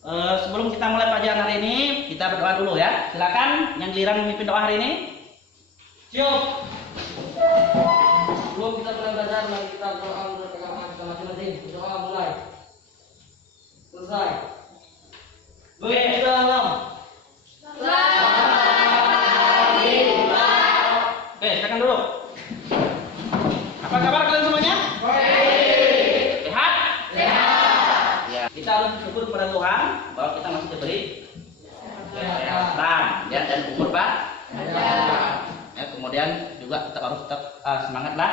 Sebelum kita mulai pelajaran hari ini, kita berdoa dulu ya. Silakan yang giliran memimpin doa hari ini. Siap. Sebelum kita mulai belajar, mari kita berdoa berpegangan kita masing-masing. Berdoa mulai. Selesai. Berdalam. Oke, silakan dulu. Apa kabar kalian semuanya? Baik. Sehat? Sehat. Ya, kita harus bersyukur kepada Tuhan bahwa kita masih diberi kesehatan ya, dan umur Pak. Ya, kemudian juga tetap harus semangat lah.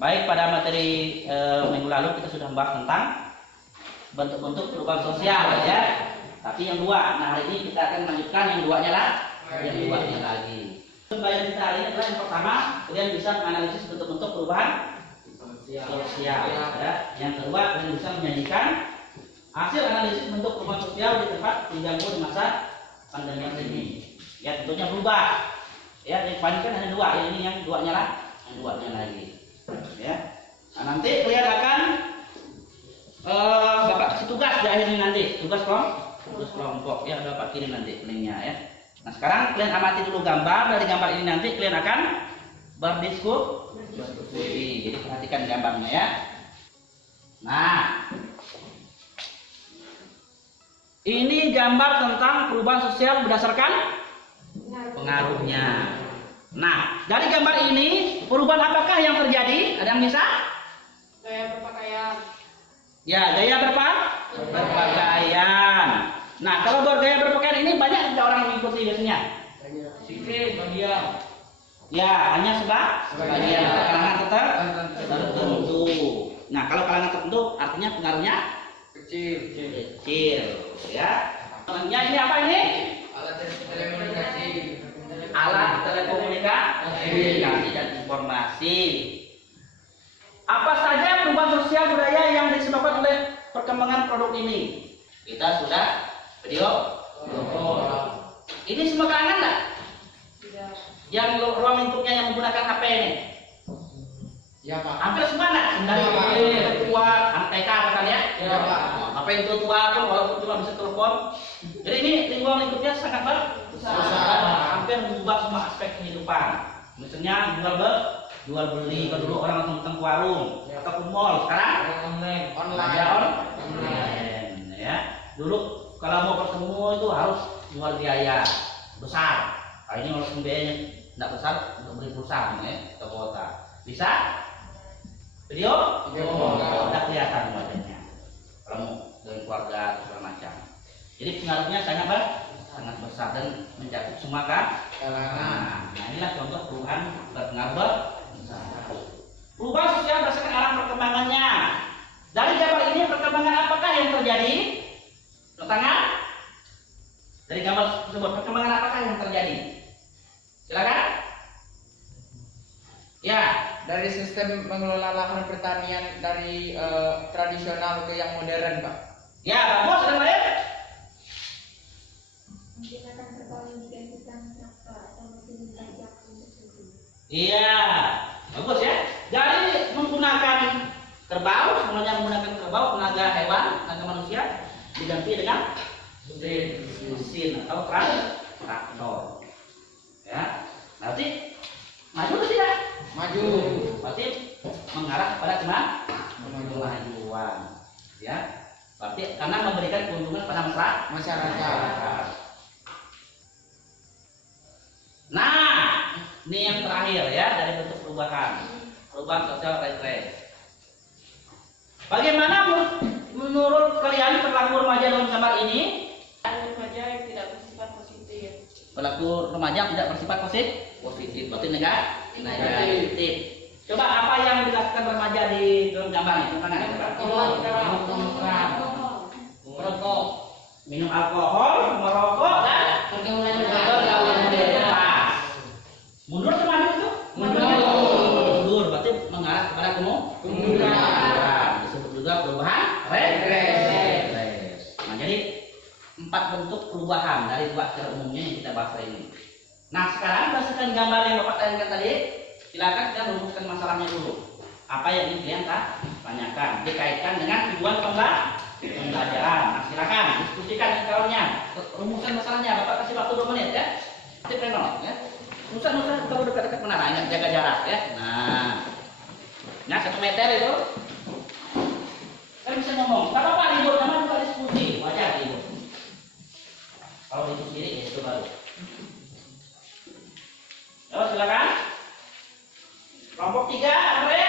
Baik, pada materi minggu lalu kita sudah membahas tentang bentuk-bentuk perubahan sosial ya. Tapi yang dua, nah hari ini kita akan melanjutkan yang duanya lah, yang duanya lagi. Pelajaran kita hari ini adalah yang pertama, kalian bisa menganalisis bentuk-bentuk perubahan sosial ya. Yang kedua, kalian bisa menyajikan hasil analisis bentuk perubahan sosial di tempat terganggu di masa pandemi ini. Ya, tentunya berubah. Ya, yang paling kan hanya dua, ini yang duanya lah, yang duanya lagi. Ya. Nah, nanti kalian akan Bapak kasih tugas di akhirnya nanti, tugas kelompok ya, Bapak kirim nanti linknya ya. Nah, sekarang kalian amati dulu gambar. Dari gambar ini nanti kalian akan berdiskusi. Jadi perhatikan gambarnya ya. Nah, ini gambar tentang perubahan sosial berdasarkan pengaruhnya. Nah, dari gambar ini perubahan apakah yang terjadi? Ada yang bisa? Gaya berpakaian. Ya, gaya berpakaian. Nah, kalau bergaya berpakaian ini banyak tidak orang mengikuti biasanya? Sedikit bagian. Ya, hanya sebagian kalangan tertentu. Nah, kalau kalangan tertentu artinya pengaruhnya kecil, ya. Ini apa ini? Alat telekomunikasi. Alat telekomunikasi dan informasi. Apa saja perubahan sosial budaya yang disebabkan oleh perkembangan produk ini? Kita sudah video. Ini semua kalangan enggak? Tidak. Yang ruang lingkupnya yang menggunakan HP ini? Ya Pak. Hampir semua enggak? Dari tua, anak TK misalnya? Ya Pak. Apa yang tua pun walaupun cuma bisa telepon. Jadi ini ruang lingkupnya sangat besar. Hampir mengubah semua aspek kehidupan. Misalnya jual beli, kalau dulu orang langsung ke warung atau ke mall, sekarang online ya. Dulu kalau mau bertemu itu harus jual biaya besar. Nah, ini walaupun biayanya tidak besar untuk beli pulsa ya, ke kota. Bisa video udah kelihatan wajahnya. Kalau mau dengan keluarga atau segala macam. Jadi pengaruhnya sangat besar dan mencakup semua kalangan. Nah, inilah contoh perubahan berpengaruh. Perubahan sosial berdasarkan arah perkembangannya. Dari gambar ini perkembangan apakah yang terjadi? Tangan. Dari gambar tersebut perkembangan apakah yang terjadi? Silakan. Ya, dari sistem mengelola lahan pertanian dari tradisional ke yang modern, Pak. ya bagus. Ada lain? Menggunakan kerbau yang digantikan traktor atau mesin tajam untuk susu. Iya, bagus ya. Dari menggunakan kerbau, semuanya menggunakan kerbau, tenaga hewan, tenaga manusia diganti dengan mesin atau traktor. Ya, nanti maju atau tidak? Maju. Berarti mengarah pada kemajuan. Ya, berarti karena memberikan keuntungan pada masyarakat. Nah, ini yang terakhir ya dari bentuk perubahan sosial regres. Bagaimana menurut kalian perilaku remaja dalam gambar ini? Remaja yang tidak bersifat positif. Perilaku remaja yang tidak bersifat positif, berarti negatif. Coba apa yang dilakukan remaja di dalam gambar ini? Merokok. Minum alkohol, merokok, dan pergaulan bebas. Mundur ke maju itu? Mundur, berarti mengarah kepada kemunduran. Disebut juga perubahan regres. Nah, jadi 4 bentuk perubahan dari 2 secara umumnya yang kita bahas hari ini. Nah, sekarang berdasarkan gambar yang Bapak tanyakan tadi, silakan kita rumuskan masalahnya dulu. Apa yang ingin kalian tanyakan dikaitkan dengan tujuan pembelajaran. diskusikan kawannya. Rumusan masalahnya, Bapak kasih waktu 2 menit ya. Nanti pleno ya. Nusa kalau dekat-dekat menara, ingat jaga jarak ya. Nah 1 meter itu. Kan bisa ngomong. Gak apa-apa ribut, nama juga diskusi. Wajar ribut. Kalau ribut sendiri ya itu baru. Yo silakan. Kelompok 3, Andre.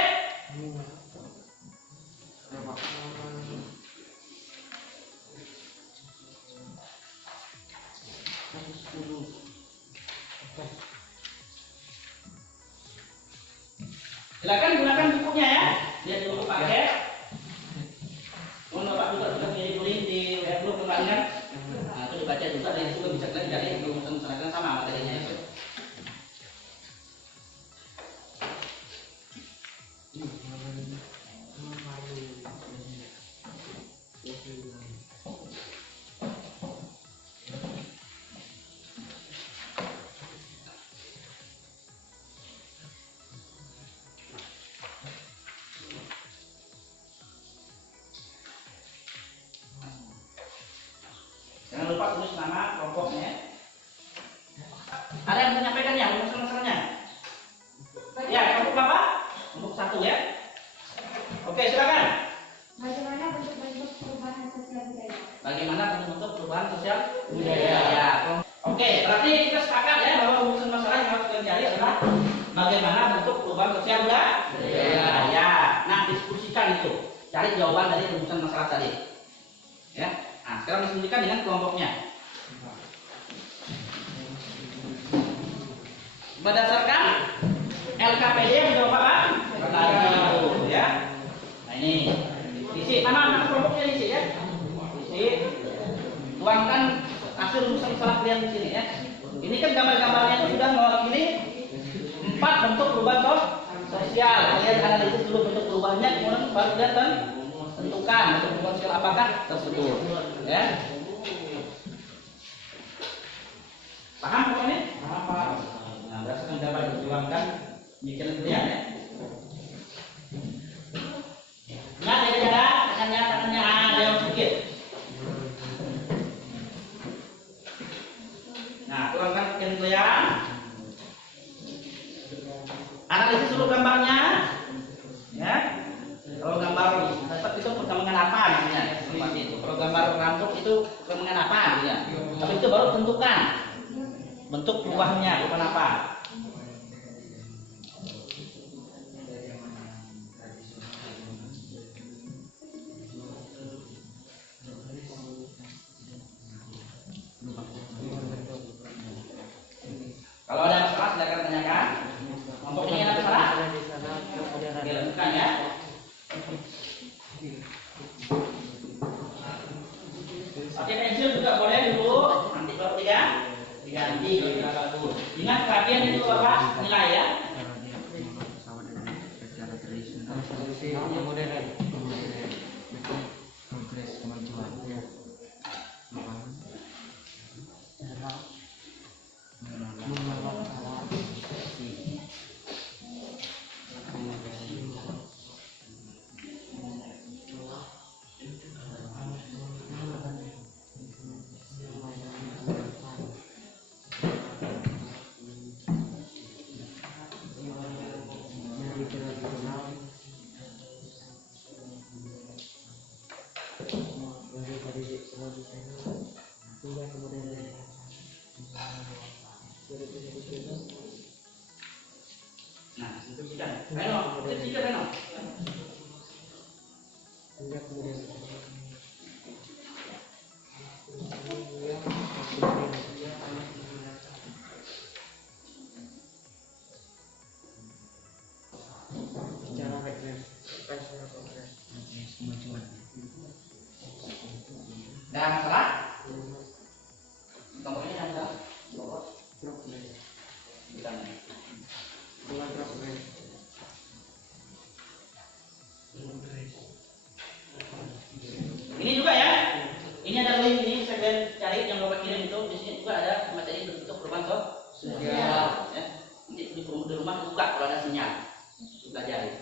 Silakan gunakan bukunya ya. Lihat dulu pakai. Bapak juga sudah punya tulis di web kemarin kan. Nah, itu dibaca juga dari situ bisa kalian cari rumusan sama materinya itu. Jangan lupa tulis nama kelompoknya. Ada yang menyampaikan ya rumusan masalahnya? Ya, kelompok berapa? Kelompok 1 ya. Oke, silakan. Bagaimana bentuk-bentuk perubahan sosial budaya? Bagaimana bentuk perubahan sosial budaya? Ya. Oke, berarti kita sepakat ya bahwa rumusan masalah yang harus kalian cari adalah bagaimana bentuk perubahan sosial budaya. Ya. Nah, diskusikan itu. Cari jawaban dari rumusan masalah tadi. Ya. Nah, sekarang diskusikan dengan kelompoknya. Berdasarkan LKPD yang sudah Bapak tadi ya. Nah ini isi nama kelompoknya isi ya. Isi tuangkan hasil rumusan masalah kalian di sini ya. Ini kan gambar-gambarnya itu sudah mewakili 4 bentuk perubahan sosial. Kalian analisis dulu bentuk perubahannya, kemudian baru kalian tentukan bentuk perubahan sosial apakah tersebut. Ya. Paham pokoknya? Paham. Nah, berdasarkan gambar yang dijuangkan demikian kalian ya. Ingat jaga jarak, tangannya jauh sedikit. Nah, tuangkan pikiran kalian. Analisis dulu gambarnya. Ya. Kalau gambar dapat itu perkembangan apa misalnya? Seperti itu. Kalau gambar rambut itu perkembangan apa misalnya? Tapi itu baru tentukan bentuk perubahannya bukan apa. Kalau ada masalah silakan tanyakan. Kelompoknya ada masalah? Oke, lanjutkan ya. Pakai pensil juga boleh dulu. Nanti baru diganti kalau tidak bagus. Ingat perhatian itu Bapak nilai ya. Progres kemajuan. Nah, itu sudah. Reno, itu sudah Reno. Ada masalah? Contohnya yang ada. Ini juga ya. Ini ada link ini saya cari yang Bapak kirim itu. Di sini juga ada materi bentuk perubahan sosial. Ya. Nanti di rumah buka kalau ada sinyal. Pelajari.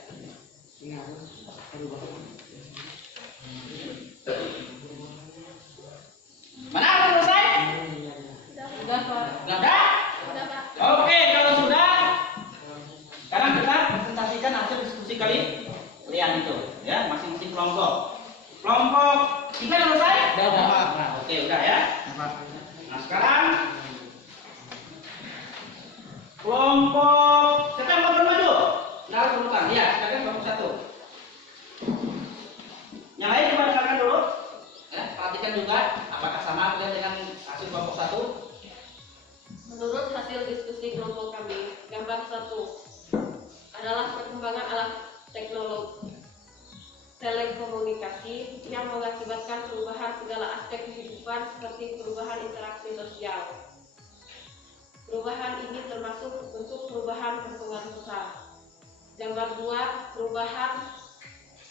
Tiga udah selesai? Udah. Nah, oke, udah ya. Nah, sekarang kelompok siapa yang mau bermaju? Nah, urutan. Ya, silakan kelompok 1. Yang lain coba dengarkan dulu. Ya, perhatikan juga apakah sama dengan hasil kelompok 1. Menurut hasil diskusi kelompok kami, gambar 1 adalah perkembangan alat teknologi telekomunikasi yang mengakibatkan perubahan segala aspek kehidupan seperti perubahan interaksi sosial. Perubahan ini termasuk bentuk perubahan berpengaruh besar. Gambar 2, perubahan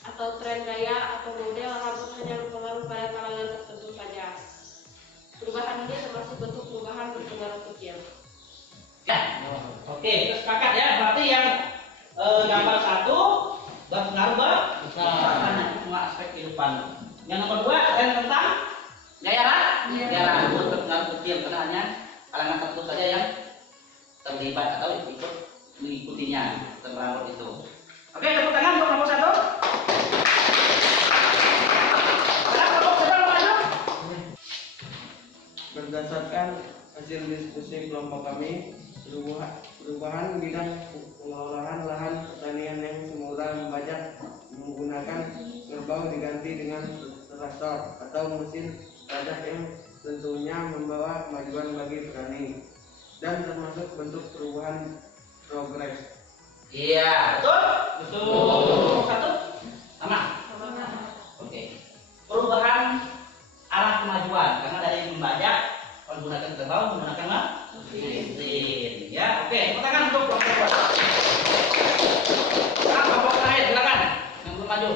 atau tren gaya atau model rambut hanya berpengaruh pada kalangan tertentu saja. Perubahan ini termasuk bentuk perubahan berpengaruh kecil. Ya, oke, kita sepakat ya. Berarti yang gambar 1 berpengaruh besar karena semua aspek kehidupan. Yang nomor 2 tren tentang gaya rambut berpengaruh kecil karena hanya kalangan tertentu saja yang terlibat atau ikut mengikutinya tentang rambut itu. Oke, tepuk tangan untuk nomor 1. Berdasarkan hasil diskusi kelompok kami, perubahan bidang pengelolaan lahan pertanian yang semula membajak menggunakan kerbau diganti dengan traktor atau mesin pajak yang tentunya membawa kemajuan bagi petani dan termasuk bentuk perubahan progres. Iya, betul? Betul. 1 sama. Oke. Perubahan arah kemajuan karena dari membajak menggunakan kerbau menggunakan mesin. Ya, oke. Tepuk tangan untuk kelompok 2. Sekarang kelompok terakhir, silakan yang belum maju.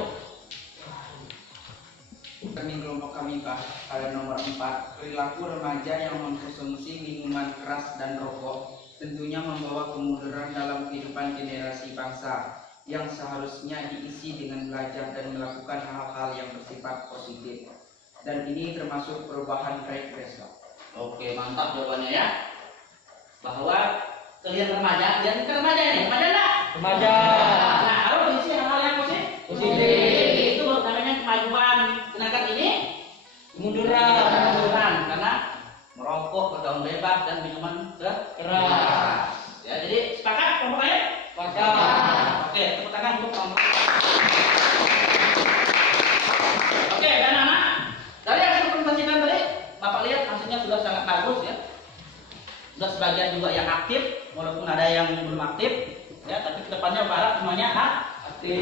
Kami kelompok kami Pak, pada nomor 4, perilaku remaja yang mengkonsumsi minuman keras dan rokok tentunya membawa kemunduran dalam kehidupan generasi bangsa yang seharusnya diisi dengan belajar dan melakukan hal-hal yang bersifat positif. Dan ini termasuk perubahan regres. Oke, mantap jawabannya ya. Bahwa kalian remaja, dan ke remaja ini, remaja enggak? Remaja. Nah, harus diisi hal-hal yang positif. Itu baru namanya kemajuan. Sedangkan ini kemunduran karena merokok, bergaul bebas dan minuman keras. Ya, jadi sepakat kelompok lain? Sepakat. Oke, tepuk tangan untuk kelompok. Oke, dan anak dari hasil presentasikan tadi, Bapak lihat hasilnya sudah sangat bagus ya. Sudah sebagian juga yang aktif, walaupun ada yang belum aktif, ya. Tapi kedepannya berharap semuanya aktif.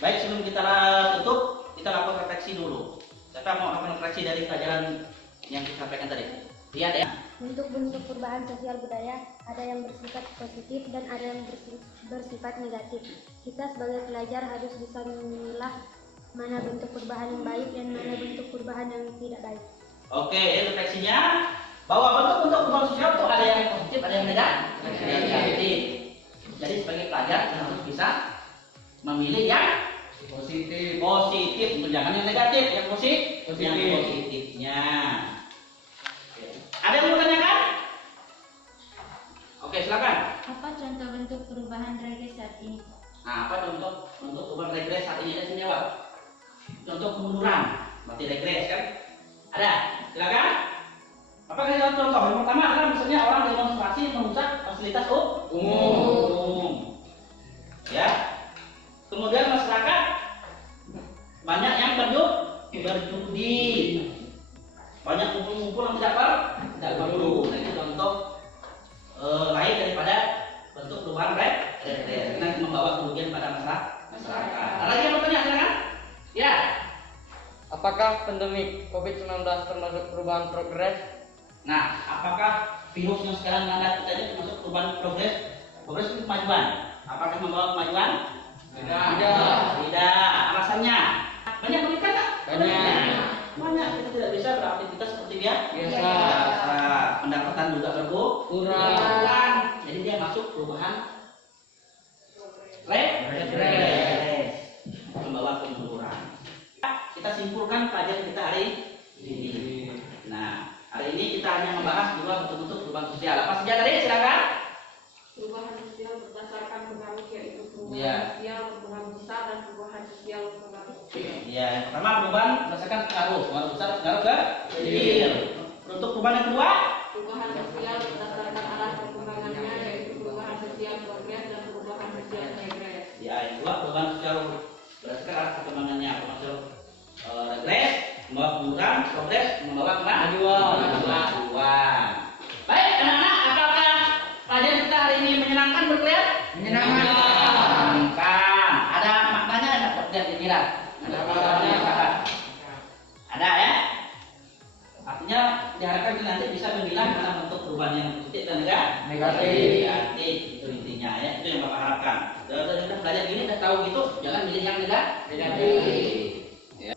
Baik, sebelum kita tutup, kita lakukan refleksi dulu. Siapa mau melakukan refleksi dari pelajaran yang disampaikan tadi? Lihat ya. Bentuk-bentuk perubahan sosial budaya ada yang bersifat positif dan ada yang bersifat negatif. Kita sebagai pelajar harus bisa memilah mana bentuk perubahan yang baik dan mana bentuk perubahan yang tidak baik. Oke, refleksinya bahwa bentuk-bentuk perubahan sosial itu ada yang positif, ada yang negatif. Jadi sebagai pelajar kita harus bisa memilih yang positif, jangan yang negatif, yang positif. Yang positifnya. Ada yang mau tanyakan? Oke, silakan. Apa contoh bentuk perubahan regres saat ini? Nah, apa contoh untuk perubahan regres saat ini? Saya jawab. Contoh kemunduran, berarti regres kan? Ada? Silakan. Apa contoh? Yang pertama adalah misalnya orang demonstrasi merusak fasilitas umum. Ya. Kemudian masyarakat banyak yang berjudi, banyak kumpul-kumpul yang tidak perlu. Nah, itu contoh lain daripada bentuk perubahan regres yang membawa kerugian pada masyarakat. Ada lagi yang bertanya, silakan. Ya. Apakah pandemi COVID-19 termasuk perubahan progres? Nah, apakah virus yang sekarang melanda kita ini termasuk perubahan progres? Progres itu kemajuan. Apakah membawa kemajuan? Tidak. Alasannya banyak meningkat tak? Banyak. Kita tidak bisa beraktivitas seperti biasa. Pendapatan juga berkurang. Jadi dia masuk perubahan regres, membawa kemunduran. Kita simpulkan pelajaran kita hari ini. Nah, hari ini kita hanya membahas dua bentuk-bentuk perubahan sosial. Apa saja tadi? Silakan. Perubahan sosial berdasarkan pengaruh yaitu perubahan sosial berpengaruh besar dan perubahan sosial berpengaruh Ya, yang pertama perubahan berdasarkan pengaruh besar, pengaruh kecil. Untuk perubahan yang kedua, Perubahan sosial berdasarkan arah perkembangannya, yaitu perubahan sosial progres dan perubahan sosial regres. ya yang kedua perubahan sosial berdasarkan arah perkembangannya, perubahan sosial regres, membawa kemunduran, progres, membawa kemajuan. Baik, anak-anak, apakah pelajaran kita hari ini menyenangkan berkelihat? Menyenangkan. Ada maknanya enggak berkelihat dikira? Ada maknanya? Ada ya? Artinya diharapkan kita nanti bisa memilah mana bentuk perubahan yang positif dan negatif. Itu intinya ya, itu yang Bapak harapkan. Kalau kita belajar gini udah tahu gitu, jangan milih yang negatif. Ya.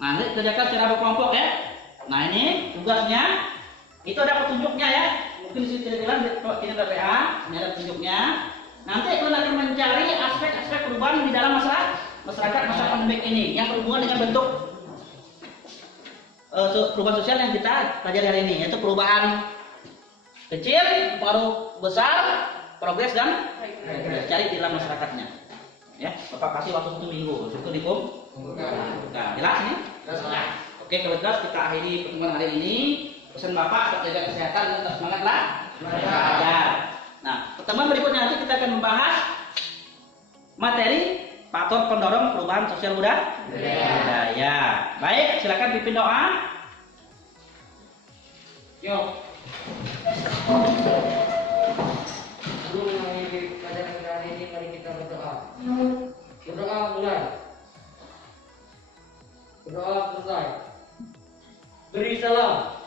Nah, nanti kerjakan secara berkelompok ya. Nah ini tugasnya, itu ada petunjuknya ya. Mungkin di sini tidak kalau kita ada PA, ini ada petunjuknya. Nanti kalian akan mencari aspek-aspek perubahan di dalam masyarakat masa pandemi ini yang berhubungan dengan bentuk perubahan sosial yang kita pelajari hari ini, yaitu perubahan kecil, pengaruh besar, progres dan regres. Cari di dalam masyarakatnya. Ya, Bapak kasih waktu 1 minggu. Cukup dikum? Nah, jelas nih? Oke, kalau jelas kita akhiri pertemuan hari ini. Pesan Bapak tetap jaga kesehatan dan tetap semangatlah belajar. Nah, pertemuan berikutnya nanti kita akan membahas materi faktor pendorong perubahan sosial budaya. Baik, silakan pimpin doa. Yuk. Sebelum mengakhiri pelajaran kita hari ini, mari kita berdoa. Berdoa mulai. Berdoa selesai. Beri salam.